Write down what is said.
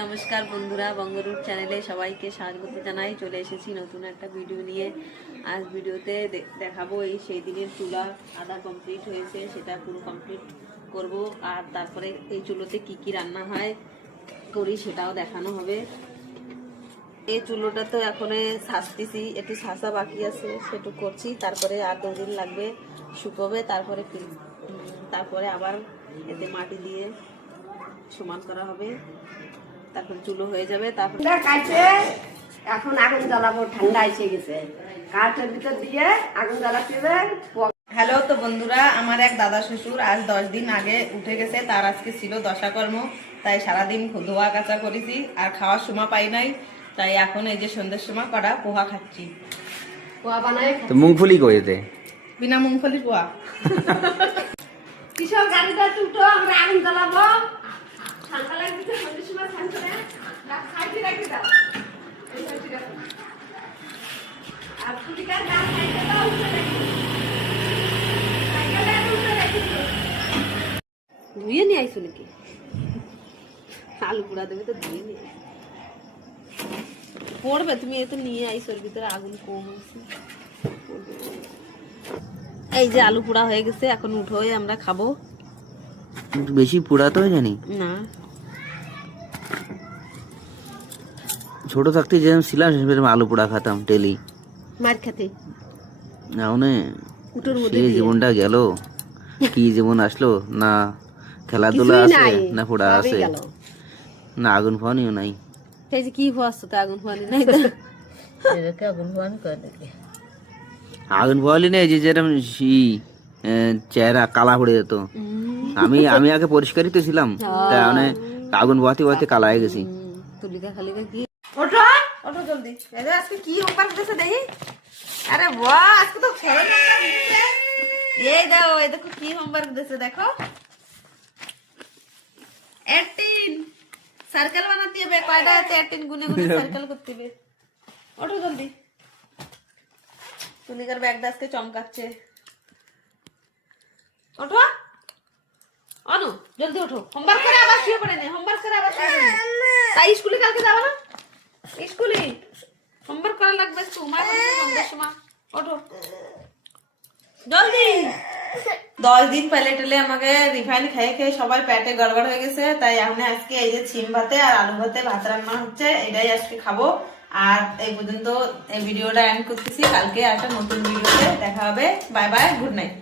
নমস্কার বন্ধুরা, বঙ্গরুট চ্যানেলে সবাইকে স্বাগত জানাই। চলে এসেছি নতুন একটা ভিডিও নিয়ে। আজ ভিডিওতে দেখাবো এই সেই দিনের চুলা আধা কমপ্লিট হয়েছে, সেটা পুরো কমপ্লিট করব। আর তারপরে এই চুলোতে কি কি রান্না হয় করি সেটাও দেখানো হবে। এই চুলোটা তো এখন ছাঁচতেছি, একটু ছাঁচা বাকি আছে, সেটু করছি। তারপরে আর 2 দিন লাগবে শুকোবে, তারপরে আবার এতে মাটি দিয়ে সমান করা হবে, তারপর চুলো হয়ে যাবে। তারপর এখন আগুন জ্বালাবো, ঠান্ডা এসে গেছে, কাঠের ভিতর দিয়ে আগুন জ্বালাতে হবে। হ্যালো, তো বন্ধুরা, আমার এক দাদা শ্বশুর আজ 10 দিন আগে উঠে গেছে। তার আজকে ছিল দশাকর্ম, তাই সারাদিন ধোয়া কাচা করেছি আর খাওয়ার সময় পাই নাই। তাই এখন এই যে সন্ধ্যের সময় করা পোহা খাচ্ছি। পোয়া বানায় তো মুংফলি কই দে, বিনা মুংফলি পোহা। কিশোর গাড়িটা টুটো, আমরা আগুন জ্বালাবো। ঠান্ডা লাগছে, সন্ধ্যের সময় ঠান্ডা খাইতে রাখি দাও। আর ফুটিকার গাছ খাইতে দাও, উঠে রাখি। ধুয়ে নিয়ে আইসো নাকি? আলু পোড়া দেবে তো ধুয়ে নিয়ে পড়বে। তুমি এত নিয়ে আইসো, ওর ভিতরে আগুন কম আছে। এই যে আলু পোড়া হয়ে গেছে, এখন উঠোই আমরা খাবো। বেশি পোড়া তো জানি না, ছোট থাকতে যেরকম ছিলাম সেরকম আলু পোড়া খেতাম ডেলি। মার খেতে না মানে উঠোর মধ্যে সেই জীবনটা গেল, কি জীবন আসলো না? খেলাধুলা আছে না, পোড়া আছে না, আগুন ফানিও নাই। সেই যে কি হচ্ছে, তো আগুন ফানি নাই তো। আগুন ফালি নেই যে যেরকম চেহারা কালা পড়ে যেত। আমি আগে পরিষ্কারই তো ছিলাম, তাই মানে আগুন বাতি বাতি কালা হয়ে গেছি। তুলিকা খালিকা কি ওঠো ওঠো জলদি। আজকে কি হোমওয়ার্ক দিয়েছে দেখি। আরে বাহ, আজকে তো খেলা দিয়েছে। এই দাও, এই দেখো কি হোমওয়ার্ক দিয়েছে, দেখো। 18 সার্কেল বানাতে হবে। কয়টা আছে? 18 গুনে গুনে সার্কেল করতে হবে। ওঠো জলদি। তুলিকার ব্যাগটা আজকে চমকাচ্ছে। ওঠো অনু, জলদি ওঠো। হোমওয়ার্ক করে আবার শুয়ে পড়ে নে, হোমওয়ার্ক করে আবার শুয়ে পড়ে নে। তাই স্কুলে কালকে যাবে না? স্কুলে হোমওয়ার্ক করা লাগবে। তোমার সন্ধ্যার সময় ওঠো জলদি। 10 দিন পেলে টেলে আমাকে রিফাইন খেয়ে খেয়ে সবাই পেটে গড়বড় হয়ে গেছে। তাই এখন আজকে এই যে ছিম ভাতে আর আলু ভাতে ভাত রান্না হচ্ছে, এটাই আজকে খাবো। আর এই পর্যন্ত এই ভিডিওটা এন্ড করতেছি। কালকে একটা নতুন ভিডিওতে দেখা হবে। Bye bye, good night.